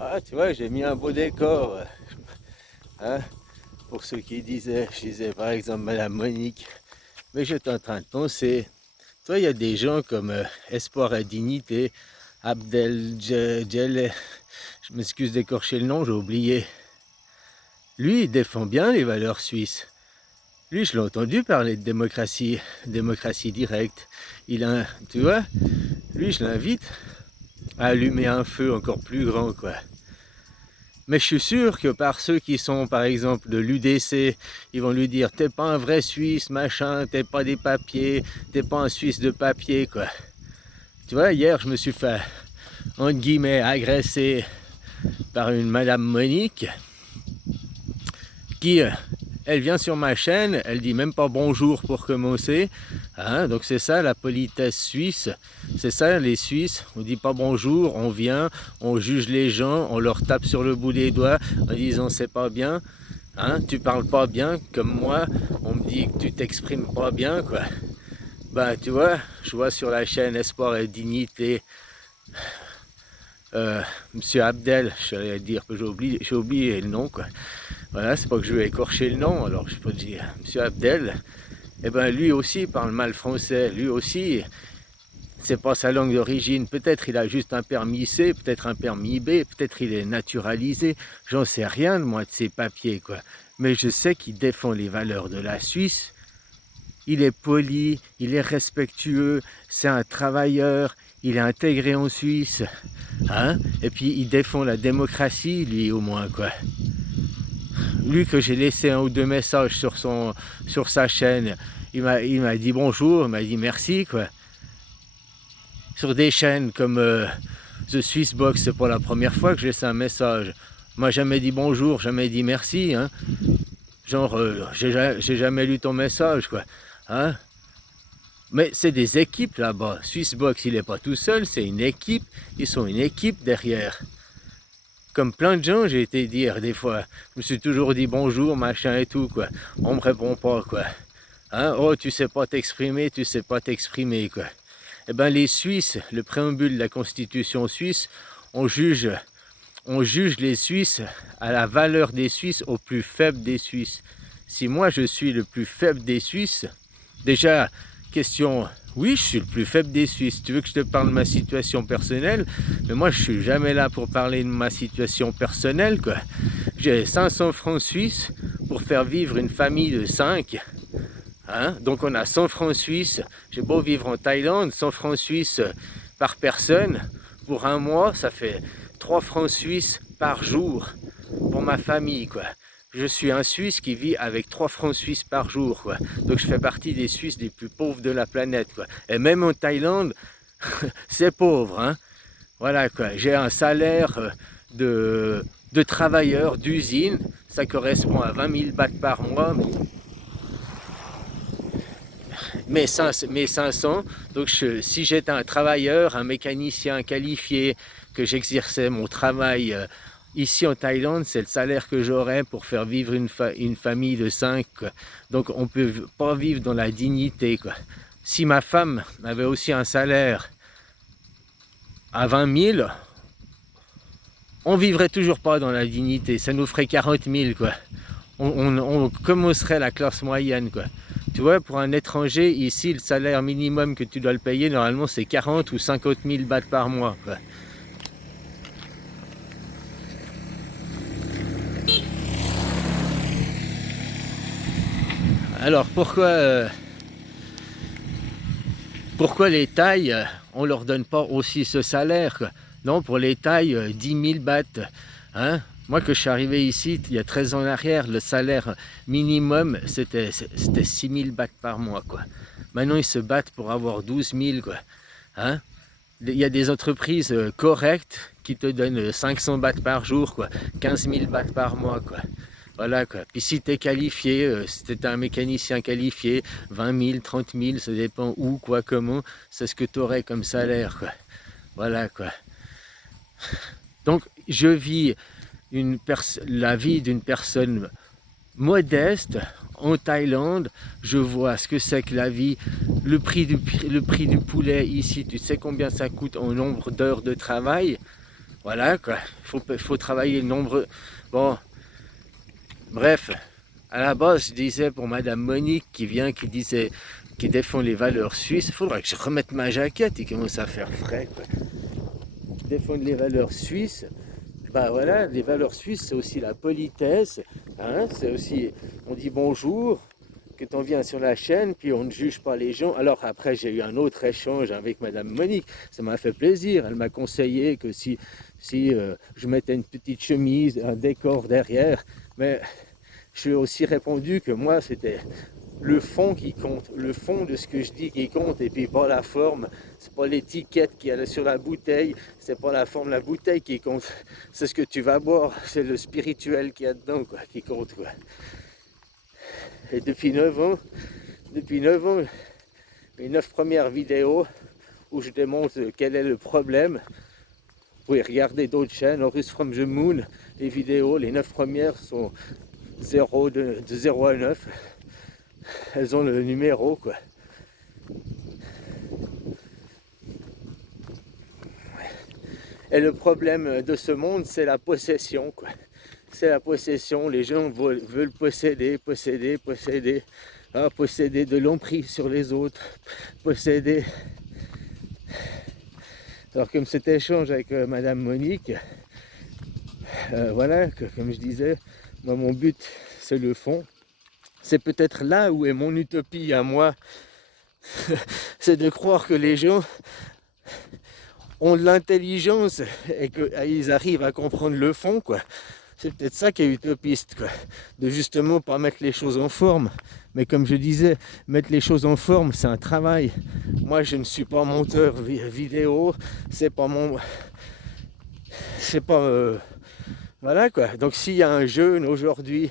Ah, tu vois, j'ai mis un beau décor. Hein, pour ceux qui disaient, je disais par exemple Madame Monique. Mais j'étais en train de penser, toi, il y a des gens comme Espoir et Dignité, Abdel Djel, je m'excuse d'écorcher le nom, j'ai oublié. Lui, il défend bien les valeurs suisses. Lui, je l'ai entendu parler de démocratie, démocratie directe. Tu vois, lui, je l'invite à allumer un feu encore plus grand, quoi. Mais je suis sûr que par ceux qui sont, par exemple, de l'UDC, ils vont lui dire t'es pas un vrai Suisse, machin, t'es pas des papiers, t'es pas un Suisse de papier, quoi. Tu vois, hier, je me suis fait, entre guillemets, agresser par une Madame Monique qui, elle vient sur ma chaîne, elle dit même pas bonjour pour commencer. Hein, donc c'est ça la politesse suisse, c'est ça les Suisses, on dit pas bonjour, on vient, on juge les gens, on leur tape sur le bout des doigts en disant c'est pas bien, hein, tu parles pas bien comme moi, on me dit que tu t'exprimes pas bien, quoi. Ben tu vois, je vois sur la chaîne Espoir et Dignité, Monsieur Abdel, je vais dire que j'ai oublié le nom, quoi. Voilà, c'est pas que je vais écorcher le nom, alors je peux dire Monsieur Abdel, et ben lui aussi parle mal français, lui aussi, c'est pas sa langue d'origine, peut-être il a juste un permis C, peut-être un permis B, peut-être il est naturalisé, j'en sais rien de moi de ses papiers, quoi. Mais je sais qu'il défend les valeurs de la Suisse, il est poli, il est respectueux, c'est un travailleur, il est intégré en Suisse, hein, et puis il défend la démocratie, lui au moins, quoi. Lui que j'ai laissé un ou deux messages sur sa chaîne, il m'a dit bonjour, il m'a dit merci, quoi. Sur des chaînes comme The Swiss Box, c'est pas la première fois que j'ai laissé un message. Il m'a jamais dit bonjour, jamais dit merci, hein. Genre, j'ai jamais lu ton message, quoi. Hein. Mais c'est des équipes là-bas. Swissbox, il n'est pas tout seul, c'est une équipe. Ils sont une équipe derrière. Comme plein de gens, j'ai été dire des fois. Je me suis toujours dit bonjour, machin et tout, quoi. On me répond pas, quoi. Hein? Oh, tu sais pas t'exprimer, tu sais pas t'exprimer, quoi. Eh ben, les Suisses, le préambule de la Constitution suisse, on juge les Suisses à la valeur des Suisses, au plus faible des Suisses. Si moi je suis le plus faible des Suisses, déjà, question, oui, je suis le plus faible des Suisses. Tu veux que je te parle de ma situation personnelle? Mais moi, je suis jamais là pour parler de ma situation personnelle, quoi. J'ai 500 francs suisses pour faire vivre une famille de 5. Hein? Donc on a 100 francs suisses. J'ai beau vivre en Thaïlande, 100 francs suisses par personne. Pour un mois, ça fait 3 francs suisses par jour pour ma famille, quoi. Je suis un Suisse qui vit avec 3 francs suisses par jour, quoi. Donc je fais partie des Suisses les plus pauvres de la planète, quoi. Et même en Thaïlande, c'est pauvre, hein. Voilà, quoi. J'ai un salaire de travailleur d'usine, ça correspond à 20 000 bahts par mois. Mes 500, donc si j'étais un travailleur, un mécanicien qualifié, que j'exerçais mon travail ici en Thaïlande, c'est le salaire que j'aurais pour faire vivre une famille de 5. Quoi. Donc on ne peut pas vivre dans la dignité, quoi. Si ma femme avait aussi un salaire à 20 000, on vivrait toujours pas dans la dignité, ça nous ferait 40 000, quoi. On commencerait la classe moyenne, quoi. Tu vois, pour un étranger, ici, le salaire minimum que tu dois le payer, normalement, c'est 40 ou 50 000 bahts par mois, quoi. Alors, pourquoi les Thaïs, on leur donne pas aussi ce salaire, quoi? Non, pour les Thaïs, 10 000 bahts, hein? Moi, que je suis arrivé ici, il y a 13 ans en arrière, le salaire minimum, c'était 6 000 bahts par mois, quoi. Maintenant, ils se battent pour avoir 12 000, quoi. Hein? Il y a des entreprises correctes qui te donnent 500 bahts par jour, quoi. 15 000 bahts par mois, quoi. Voilà, quoi. Puis si tu es qualifié, si tu es un mécanicien qualifié, 20 000, 30 000, ça dépend où, quoi, comment, c'est ce que tu aurais comme salaire, quoi. Voilà, quoi. Donc, je vis la vie d'une personne modeste en Thaïlande. Je vois ce que c'est que la vie, le prix du poulet ici, tu sais combien ça coûte en nombre d'heures de travail. Voilà quoi, faut travailler nombreux. Bon, bref, à la base je disais pour Madame Monique qui défend les valeurs suisses, il faudrait que je remette ma jaquette, il commence à faire frais quoi. Qui défendent les valeurs suisses, bah voilà, les valeurs suisses c'est aussi la politesse, hein, c'est aussi, on dit bonjour, que tu en viens sur la chaîne, puis on ne juge pas les gens. Alors après, j'ai eu un autre échange avec Madame Monique, ça m'a fait plaisir. Elle m'a conseillé que si je mettais une petite chemise, un décor derrière, mais je lui ai aussi répondu que moi, c'était le fond qui compte, le fond de ce que je dis qui compte, et puis pas la forme, c'est pas l'étiquette qui est sur la bouteille, c'est pas la forme de la bouteille qui compte, c'est ce que tu vas boire, c'est le spirituel qu'il y a dedans quoi, qui compte quoi. Et depuis 9 ans, les 9 premières vidéos où je démontre quel est le problème, vous pouvez regarder d'autres chaînes, Horus from the Moon, les vidéos, les 9 premières sont de 0 à 9, elles ont le numéro quoi. Et le problème de ce monde, c'est la possession quoi. C'est la possession, les gens veulent posséder, posséder de l'emprise sur les autres, posséder. Alors comme cet échange avec Madame Monique, voilà, comme je disais, moi mon but c'est le fond. C'est peut-être là où est mon utopie à moi, c'est de croire que les gens ont de l'intelligence et qu'ils arrivent à comprendre le fond quoi. C'est peut-être ça qui est utopiste, quoi. De justement pas mettre les choses en forme. Mais comme je disais, mettre les choses en forme, c'est un travail. Moi, je ne suis pas monteur vidéo, c'est pas mon... C'est pas... Voilà, quoi. Donc s'il y a un jeune aujourd'hui...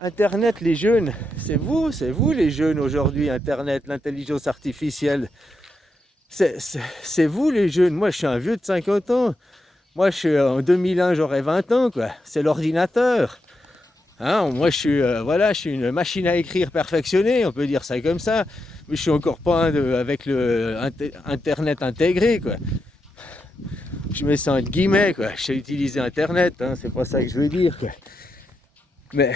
Internet, les jeunes, c'est vous les jeunes aujourd'hui, Internet, l'intelligence artificielle. C'est vous les jeunes. Moi, je suis un vieux de 50 ans. Moi, en 2001, j'aurais 20 ans, quoi. C'est l'ordinateur. Hein, moi, je suis une machine à écrire perfectionnée, on peut dire ça comme ça. Mais je suis encore pas avec le Internet intégré, quoi. Je mets ça entre guillemets, quoi. Je sais utiliser Internet, hein, c'est pas ça que je veux dire, quoi. Mais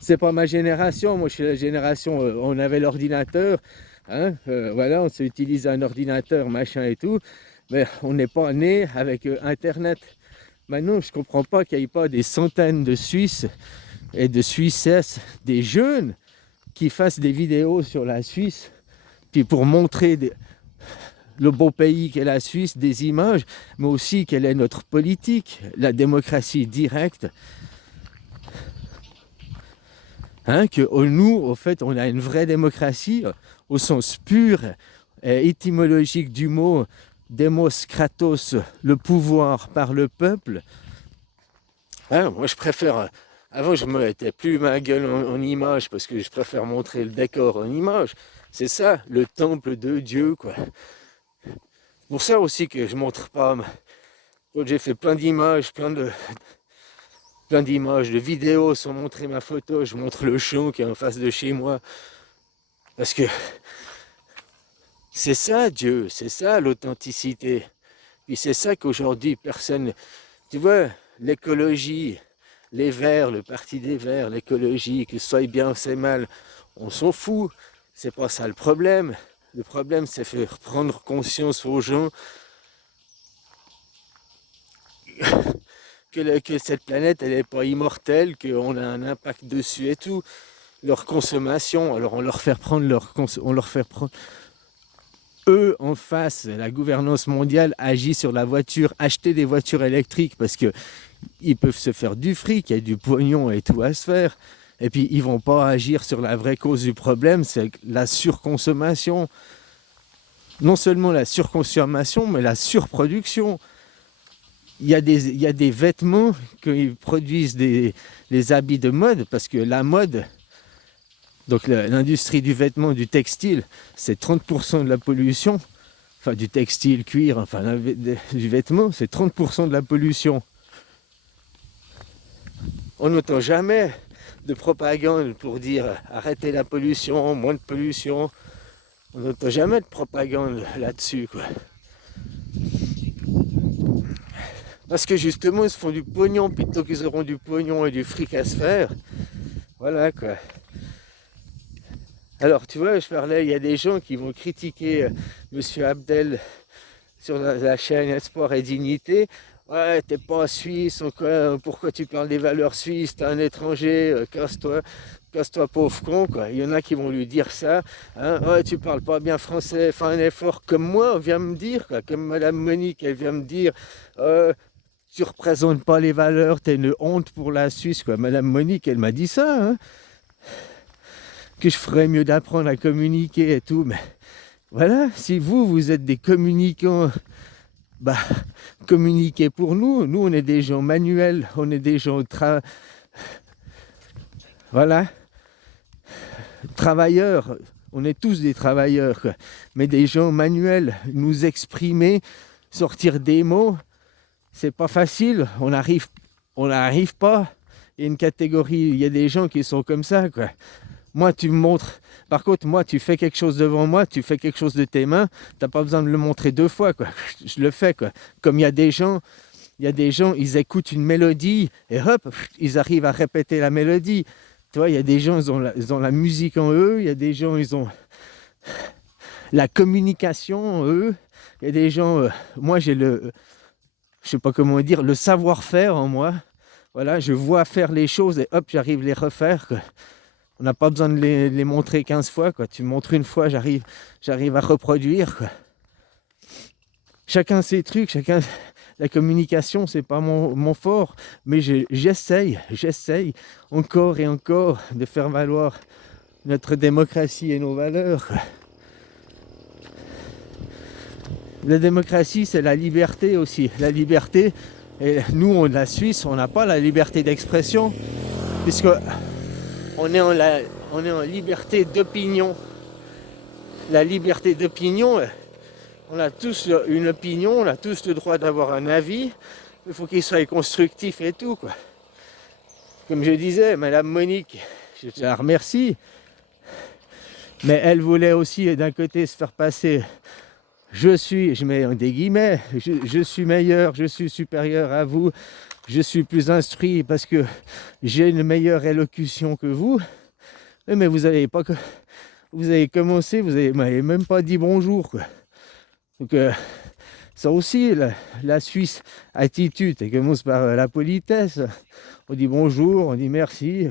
c'est pas ma génération. Moi, je suis la génération, on avait l'ordinateur, hein, voilà, on s'est utilisé un ordinateur, machin et tout. Mais on n'est pas né avec Internet. Maintenant, je ne comprends pas qu'il n'y ait pas des centaines de Suisses et de Suissesses, des jeunes, qui fassent des vidéos sur la Suisse, puis pour montrer le beau pays qu'est la Suisse, des images, mais aussi quelle est notre politique, la démocratie directe. Hein, que nous, au fait, on a une vraie démocratie, au sens pur et étymologique du mot, Demos Kratos, le pouvoir par le peuple. Hein, moi je préfère, avant je me mettais plus ma gueule en image parce que je préfère montrer le décor en image. C'est ça, le temple de Dieu quoi. Pour ça aussi que je montre pas, quand j'ai fait plein d'images, plein d'images, de vidéos sans montrer ma photo, je montre le champ qui est en face de chez moi. Parce que c'est ça Dieu, c'est ça l'authenticité. Puis c'est ça qu'aujourd'hui personne... Tu vois, l'écologie, les Verts, le parti des Verts, l'écologie, que ce soit bien ou c'est mal, on s'en fout. C'est pas ça le problème. Le problème, c'est faire prendre conscience aux gens que cette planète, elle n'est pas immortelle, qu'on a un impact dessus et tout. Leur consommation, alors on leur fait prendre eux en face, la gouvernance mondiale agit sur la voiture, acheter des voitures électriques parce que ils peuvent se faire du fric, il y a du pognon et tout à se faire. Et puis ils vont pas agir sur la vraie cause du problème, c'est la surconsommation. Non seulement la surconsommation, mais la surproduction. Il y a des vêtements qui produisent des habits de mode, parce que la mode, donc l'industrie du vêtement, du textile, c'est 30% de la pollution. Enfin du textile, cuir, enfin du vêtement, c'est 30% de la pollution. On n'entend jamais de propagande pour dire arrêtez la pollution, moins de pollution. On n'entend jamais de propagande là-dessus, quoi. Parce que justement, ils se font du pognon plutôt qu'ils auront du pognon et du fric à se faire. Voilà quoi. Alors tu vois, je parlais, il y a des gens qui vont critiquer Monsieur Abdel sur la chaîne Espoir et Dignité. Ouais, t'es pas suisse, pourquoi tu parles des valeurs suisses, t'es un étranger, casse-toi pauvre con, quoi. Il y en a qui vont lui dire ça, hein, ouais, tu parles pas bien français, fais un effort comme moi, vient me dire, quoi, comme Madame Monique, elle vient me dire, tu représentes pas les valeurs, t'es une honte pour la Suisse, quoi. Madame Monique, elle m'a dit ça, hein, que je ferais mieux d'apprendre à communiquer et tout, mais voilà, si vous êtes des communicants, bah, communiquez pour nous. Nous, on est des gens manuels, on est des gens voilà, travailleurs. On est tous des travailleurs, quoi. Mais des gens manuels. Nous exprimer, sortir des mots, c'est pas facile. On n'arrive pas. Il y a une catégorie, il y a des gens qui sont comme ça, quoi. Moi, tu me montres. Par contre, moi, tu fais quelque chose devant moi, tu fais quelque chose de tes mains, t'as pas besoin de le montrer 2 fois, quoi. Je le fais, quoi. Comme il y a des gens, ils écoutent une mélodie et hop, ils arrivent à répéter la mélodie. Tu vois, il y a des gens, ils ont la musique en eux, il y a des gens, ils ont la communication en eux, il y a des gens, moi, j'ai je sais pas comment dire, le savoir-faire en moi. Voilà, je vois faire les choses et hop, j'arrive à les refaire, quoi. On n'a pas besoin de les montrer 15 fois, quoi. Tu me montres une fois, j'arrive à reproduire, quoi. Chacun ses trucs, la communication, c'est pas mon fort, mais j'essaye encore et encore de faire valoir notre démocratie et nos valeurs, quoi. La démocratie, c'est la liberté aussi. La liberté, et nous, la Suisse, on n'a pas la liberté d'expression, puisque on est en liberté d'opinion. La liberté d'opinion, on a tous une opinion, on a tous le droit d'avoir un avis, il faut qu'il soit constructif et tout, quoi. Comme je disais, Madame Monique, je la remercie, mais elle voulait aussi d'un côté se faire passer, je mets des guillemets, je suis meilleur, je suis supérieur à vous, je suis plus instruit parce que j'ai une meilleure élocution que vous. Mais vous avez commencé, vous m'avez même pas dit bonjour, quoi. Donc ça aussi, la Suisse attitude, ça commence par la politesse. On dit bonjour, on dit merci,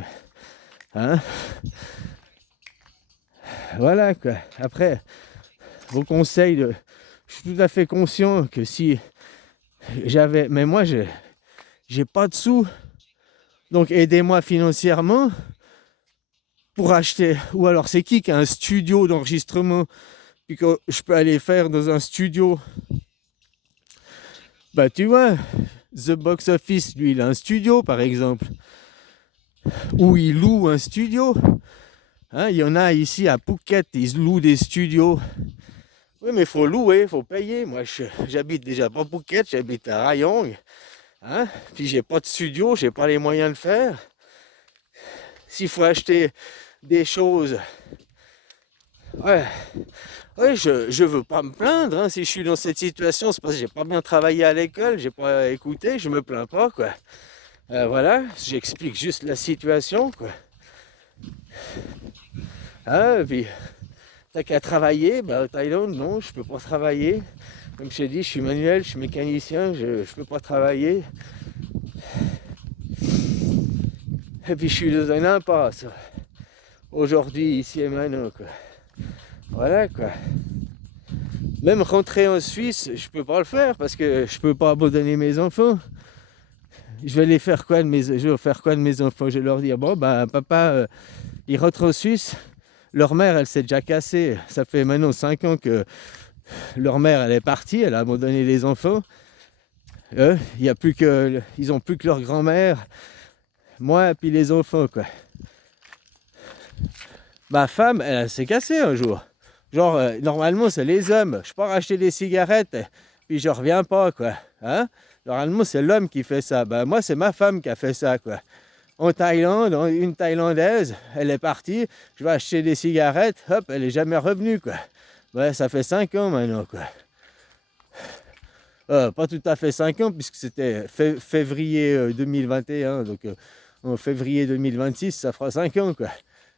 hein. Voilà, quoi. Après, vos conseils, je suis tout à fait conscient que si j'avais, mais moi j'ai pas de sous, donc aidez-moi financièrement pour acheter, ou alors c'est qui a un studio d'enregistrement puis que je peux aller faire dans un studio. Bah tu vois, The Box Office, lui, il a un studio par exemple, ou il loue un studio, hein, il y en a ici à Phuket, ils louent des studios. Oui, mais il faut louer, il faut payer. Moi, j'habite déjà pas à Phuket, j'habite à Rayong, hein, puis j'ai pas de studio, j'ai pas les moyens de le faire. S'il faut acheter des choses, ouais, je veux pas me plaindre, hein. Si je suis dans cette situation, c'est parce que j'ai pas bien travaillé à l'école, j'ai pas écouté, je me plains pas, quoi. Voilà, j'explique juste la situation, quoi. Ah, puis t'as qu'à travailler, bah, au Thaïlande, non, je peux pas travailler. Comme je t'ai dit, je suis manuel, je suis mécanicien, je peux pas travailler. Et puis je suis dans un impasse aujourd'hui, ici et maintenant, quoi. Voilà, quoi. Même rentrer en Suisse, je peux pas le faire parce que je peux pas abandonner mes enfants. Je vais faire quoi de mes enfants? Je vais leur dire, bon, bah, papa, ils rentrent en Suisse. Leur mère, elle s'est déjà cassée. Ça fait maintenant 5 ans que leur mère, elle est partie. Elle a abandonné les enfants. Ils ont plus que leur grand-mère. Moi, puis les enfants, quoi. Ma femme, elle s'est cassée un jour. Genre, normalement, c'est les hommes. Je pars acheter des cigarettes, puis je reviens pas, quoi. Hein? Normalement, c'est l'homme qui fait ça. Ben, moi, c'est ma femme qui a fait ça, quoi. En Thaïlande, une Thaïlandaise, elle est partie. Je vais acheter des cigarettes, hop, elle est jamais revenue, quoi. Ouais, ça fait 5 ans maintenant, quoi. Pas tout à fait 5 ans, puisque c'était février 2021, donc en février 2026, ça fera 5 ans, quoi.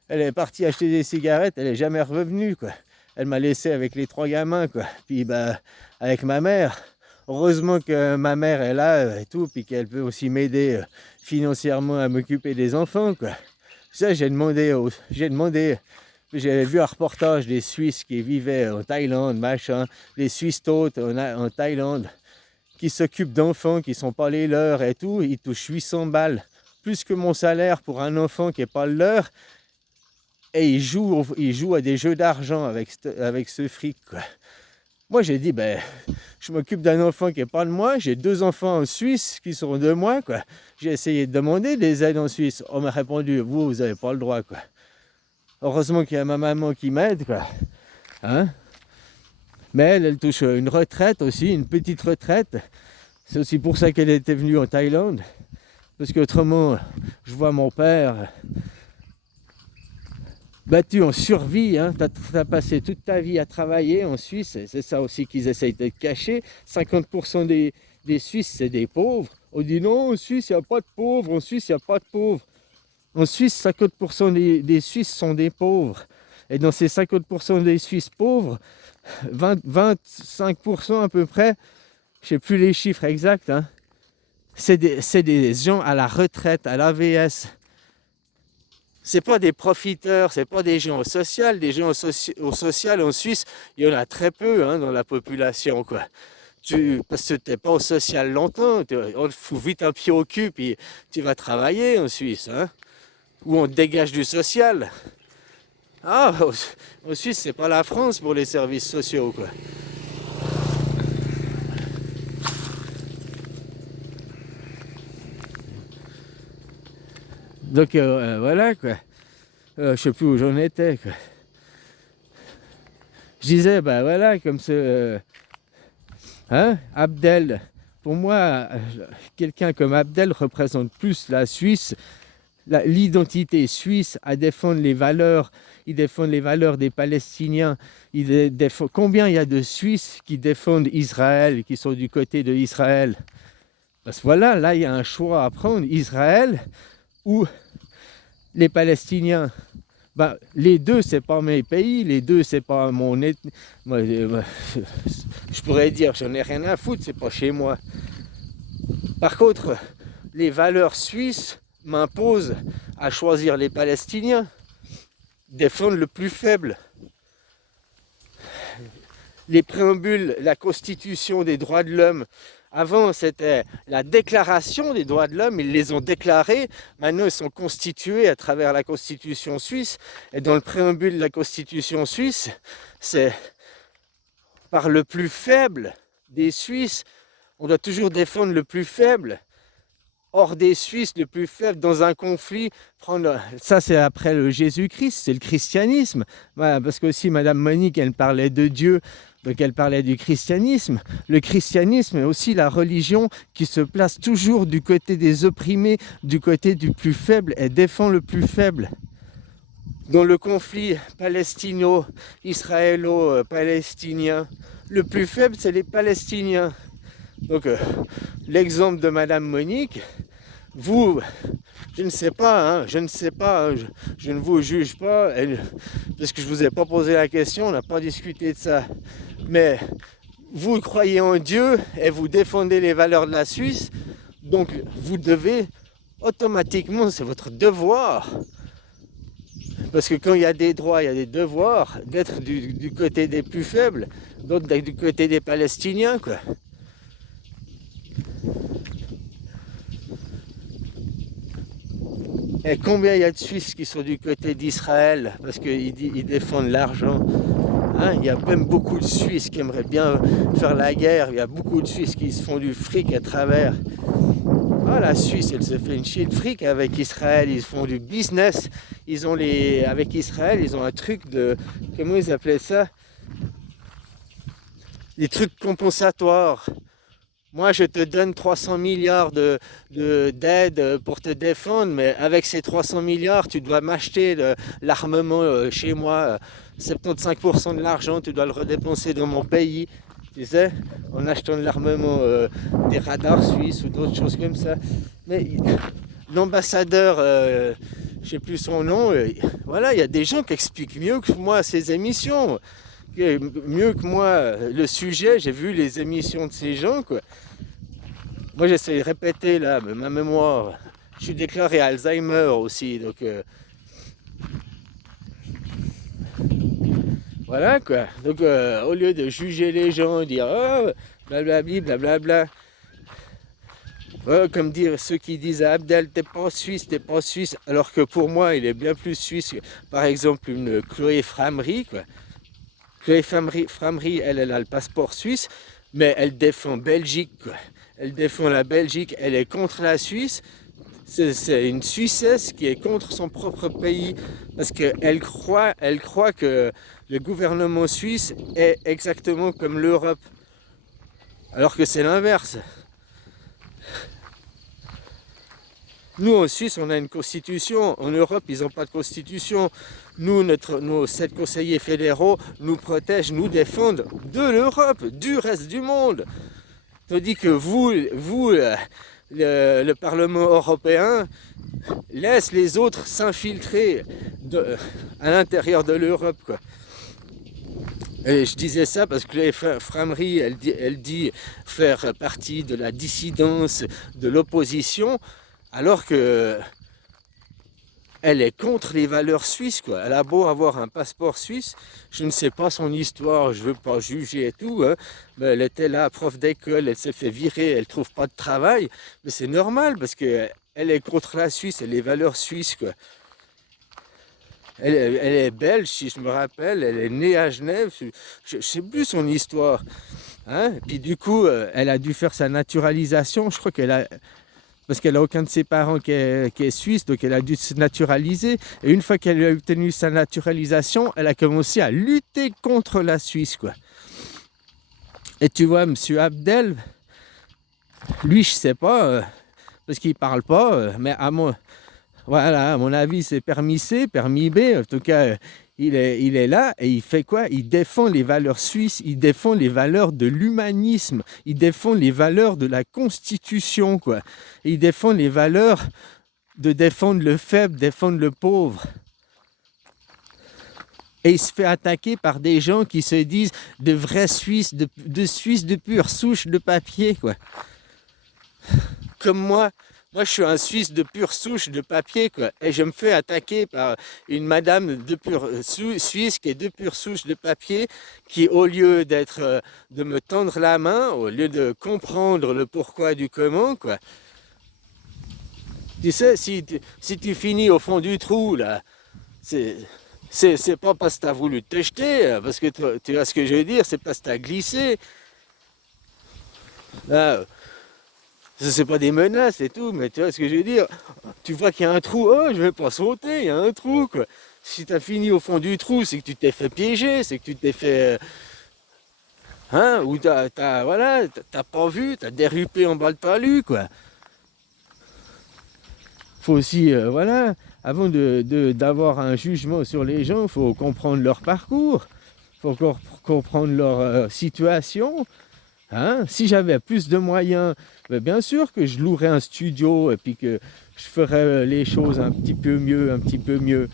Elle est partie acheter des cigarettes, elle est jamais revenue, quoi. Elle m'a laissé avec les 3 gamins, quoi. Puis bah, avec ma mère. Heureusement que ma mère est là et tout, puis qu'elle peut aussi m'aider financièrement à m'occuper des enfants, quoi. Ça, j'avais vu un reportage des Suisses qui vivaient en Thaïlande, machin, les Suisses tautes en Thaïlande, qui s'occupent d'enfants qui sont pas les leurs et tout, ils touchent 800 balles, plus que mon salaire pour un enfant qui est pas le leur, et ils jouent à des jeux d'argent avec ce fric, quoi. Moi, j'ai dit, ben, je m'occupe d'un enfant qui n'est pas de moi. J'ai 2 enfants en Suisse qui sont de moi, quoi. J'ai essayé de demander des aides en Suisse. On m'a répondu, vous n'avez pas le droit, quoi. Heureusement qu'il y a ma maman qui m'aide, quoi. Hein? Mais elle touche une retraite aussi, une petite retraite. C'est aussi pour ça qu'elle était venue en Thaïlande. Parce qu'autrement, je vois mon père battu en survie, hein. Tu as passé toute ta vie à travailler en Suisse, c'est ça aussi qu'ils essayent de te cacher. 50% des Suisses, c'est des pauvres. On dit non, en Suisse, il n'y a pas de pauvres, en Suisse, il n'y a pas de pauvres. En Suisse, 50% des Suisses sont des pauvres. Et dans ces 50% des Suisses pauvres, 25% à peu près, je ne sais plus les chiffres exacts, hein, c'est des gens à la retraite, à l'AVS. C'est pas des profiteurs, c'est pas des gens au social. Des gens au social en Suisse, il y en a très peu, hein, dans la population, quoi. Parce que t'es pas au social longtemps, on te fout vite un pied au cul, puis tu vas travailler en Suisse, hein, où on te dégage du social. Ah, en Suisse, c'est pas la France pour les services sociaux, quoi. Donc voilà, quoi. Je sais plus où j'en étais, quoi. Je disais, ben voilà, comme ce... hein, Abdel. Pour moi, quelqu'un comme Abdel représente plus la Suisse, l'identité suisse, à défendre les valeurs. Il défend les valeurs des Palestiniens. Combien il y a de Suisses qui défendent Israël, qui sont du côté de Israël? Parce que voilà, là, il y a un choix à prendre. Israël ou les Palestiniens. Ben, les deux, c'est pas mes pays, les deux, c'est pas mon ethnie. Moi, je pourrais dire, j'en ai rien à foutre, c'est pas chez moi. Par contre, les valeurs suisses m'imposent à choisir les Palestiniens, défendre le plus faible. Les préambules, la constitution des droits de l'homme. Avant, c'était la déclaration des droits de l'homme, ils les ont déclarés. Maintenant, ils sont constitués à travers la constitution suisse. Et dans le préambule de la constitution suisse, c'est par le plus faible des Suisses. On doit toujours défendre le plus faible. Hors des Suisses, le plus faible dans un conflit. Ça, c'est après le Jésus-Christ, c'est le christianisme. Voilà, parce que aussi, Madame Monique, elle parlait de Dieu. Donc elle parlait du christianisme. Le christianisme est aussi la religion qui se place toujours du côté des opprimés, du côté du plus faible et défend le plus faible. Dans le conflit palestino-israélo-palestinien, le plus faible, c'est les Palestiniens. Donc l'exemple de Madame Monique, vous, je ne sais pas, je ne vous juge pas, parce que je ne vous ai pas posé la question, on n'a pas discuté de ça. Mais vous croyez en Dieu et vous défendez les valeurs de la Suisse, donc vous devez automatiquement, c'est votre devoir. Parce que quand il y a des droits, il y a des devoirs d'être du côté des plus faibles, donc d'être du côté des Palestiniens, quoi. Et combien il y a de Suisses qui sont du côté d'Israël parce qu'ils défendent l'argent, hein? Il y a même beaucoup de Suisses qui aimeraient bien faire la guerre. Il y a beaucoup de Suisses qui se font du fric à travers. Ah, la Suisse, elle se fait une chier de fric avec Israël. Ils font du business. Avec Israël, ils ont un truc de... Comment ils appelaient ça? Des trucs compensatoires. Moi, je te donne 300 milliards d'aide pour te défendre, mais avec ces 300 milliards, tu dois m'acheter l'armement chez moi. 75% de l'argent, tu dois le redépenser dans mon pays. tu sais, en achetant de l'armement, des radars suisses ou d'autres choses comme ça. Mais l'ambassadeur, je sais plus son nom, voilà, il y a des gens qui expliquent mieux que moi ces émissions, mieux que moi le sujet. J'ai vu les émissions de ces gens, quoi. Moi, j'essaie de répéter là, mais ma mémoire, je suis déclaré Alzheimer aussi, donc voilà quoi. Donc au lieu de juger les gens, dire oh, blablabli, blablabla, comme dire ceux qui disent à Abdel, t'es pas suisse, alors que pour moi, il est bien plus suisse que, par exemple, une Chloé Framery, quoi. Chloé Framery, elle a le passeport suisse, mais elle défend Belgique, quoi. Elle défend la Belgique, elle est contre la Suisse. C'est une Suissesse qui est contre son propre pays parce qu'elle croit que le gouvernement suisse est exactement comme l'Europe, alors que c'est l'inverse. Nous, en Suisse, on a une constitution. En Europe, ils n'ont pas de constitution. Nous, nos 7 conseillers fédéraux nous protègent, nous défendent de l'Europe, du reste du monde. Tandis que vous, le Parlement européen, laisse les autres s'infiltrer à l'intérieur de l'Europe, quoi. Et je disais ça parce que les Framery, elle dit faire partie de la dissidence, de l'opposition, alors que elle est contre les valeurs suisses, quoi. Elle a beau avoir un passeport suisse, je ne sais pas son histoire, je ne veux pas juger et tout, hein, mais elle était là, prof d'école, elle s'est fait virer, elle ne trouve pas de travail, mais c'est normal parce qu'elle est contre la Suisse et les valeurs suisses, quoi. Elle est belge, si je me rappelle, elle est née à Genève, je ne sais plus son histoire. Hein. Et puis du coup, elle a dû faire sa naturalisation, je crois qu'elle a... Parce qu'elle n'a aucun de ses parents qui est suisse, donc elle a dû se naturaliser. Et une fois qu'elle a obtenu sa naturalisation, elle a commencé à lutter contre la Suisse, quoi. Et tu vois, M. Abdel, lui, je sais pas, parce qu'il parle pas, mais voilà, à mon avis, c'est permis C, permis B. En tout cas, il est là et il fait quoi? Il défend les valeurs suisses, il défend les valeurs de l'humanisme, il défend les valeurs de la Constitution, quoi. Et il défend les valeurs de défendre le faible, défendre le pauvre. Et il se fait attaquer par des gens qui se disent de vrais Suisses, de Suisses de pure souche de papier, quoi. Comme moi. Moi, je suis un Suisse de pure souche de papier, quoi. Et je me fais attaquer par une madame de pure Suisse qui est de pure souche de papier, qui, au lieu de me tendre la main, au lieu de comprendre le pourquoi du comment, quoi. Tu sais, si tu finis au fond du trou, là, c'est pas parce que tu as voulu te jeter, parce que tu vois ce que je veux dire, c'est parce que tu as glissé. Là, c'est pas des menaces et tout, mais tu vois ce que je veux dire. Tu vois qu'il y a un trou, oh, je vais pas sauter, il y a un trou, quoi. Si tu as fini au fond du trou, c'est que tu t'es fait piéger, c'est que tu t'es fait... Hein, ou voilà, t'as pas vu, t'as dérupé en bas de talus, quoi. Faut aussi, voilà, avant d'avoir un jugement sur les gens, il faut comprendre leur parcours, il faut comprendre leur situation. Hein? Si j'avais plus de moyens, ben bien sûr que je louerais un studio et puis que je ferais les choses un petit peu mieux.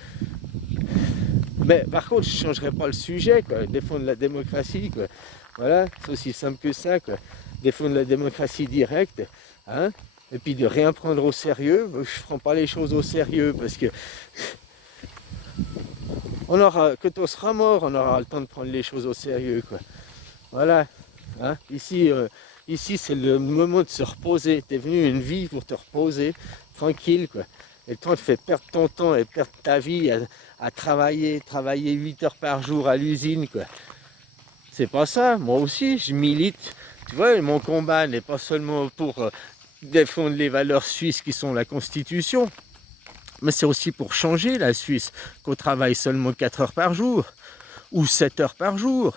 Mais par contre, je ne changerais pas le sujet, quoi. Défendre la démocratie, quoi. Voilà, c'est aussi simple que ça, quoi. Défendre la démocratie directe, hein? Et puis de rien prendre au sérieux. Je ne prends pas les choses au sérieux parce que quand on sera mort, on aura le temps de prendre les choses au sérieux, quoi. Voilà. Hein? Ici, c'est le moment de se reposer. Tu es venu une vie pour te reposer, tranquille, quoi. Et le temps te fait perdre ton temps et perdre ta vie à travailler 8 heures par jour à l'usine, quoi. C'est pas ça. Moi aussi, je milite. Tu vois, mon combat n'est pas seulement pour défendre les valeurs suisses qui sont la Constitution, mais c'est aussi pour changer la Suisse, qu'on travaille seulement 4 heures par jour ou 7 heures par jour.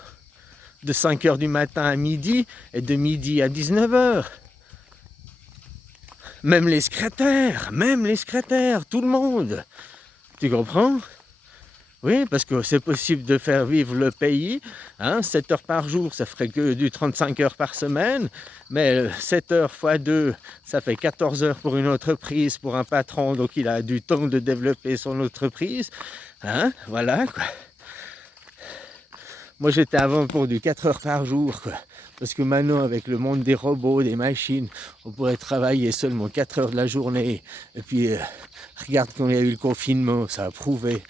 De 5 heures du matin à midi et de midi à 19 heures. Même les secrétaires, tout le monde. Tu comprends? Oui, parce que c'est possible de faire vivre le pays. 7 heures par jour, ça ferait que du 35 heures par semaine. Mais 7 heures fois 2, ça fait 14 heures pour une entreprise, pour un patron. Donc il a du temps de développer son entreprise. Voilà, quoi. Moi, j'étais avant pour du 4 heures par jour, quoi. Parce que maintenant, avec le monde des robots, des machines, on pourrait travailler seulement 4 heures de la journée. Et puis, regarde quand il y a eu le confinement, ça a prouvé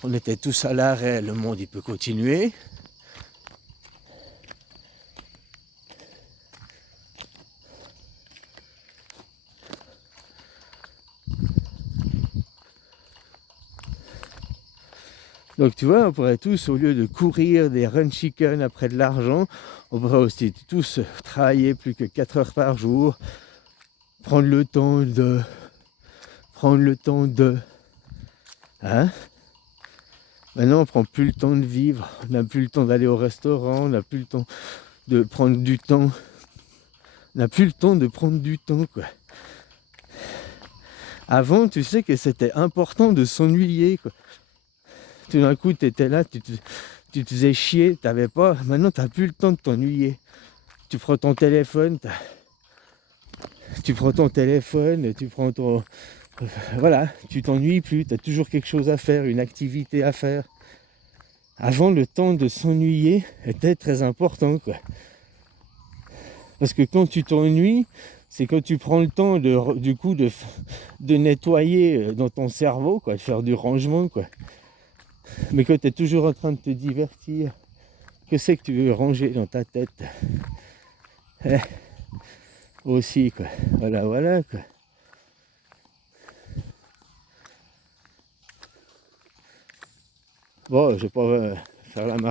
qu'on était tous à l'arrêt, le monde, il peut continuer. Donc tu vois, on pourrait tous, au lieu de courir des run chicken après de l'argent, on pourrait aussi tous travailler plus que 4 heures par jour, prendre le temps de... Maintenant, on prend plus le temps de vivre, on n'a plus le temps d'aller au restaurant, on n'a plus le temps de prendre du temps. On n'a plus le temps de prendre du temps, quoi. Avant, tu sais que c'était important de s'ennuyer, quoi. Tout d'un coup, tu étais là, tu te faisais chier, t'avais pas... Maintenant, tu n'as plus le temps de t'ennuyer. Tu prends ton téléphone, tu prends ton... Voilà, tu t'ennuies plus, tu as toujours quelque chose à faire, une activité à faire. Avant, le temps de s'ennuyer était très important, quoi. Parce que quand tu t'ennuies, c'est quand tu prends le temps de nettoyer dans ton cerveau, quoi, de faire du rangement, quoi. Mais quand tu es toujours en train de te divertir, que c'est que tu veux ranger dans ta tête aussi, quoi. Voilà, quoi. Bon, je vais pas faire la marche.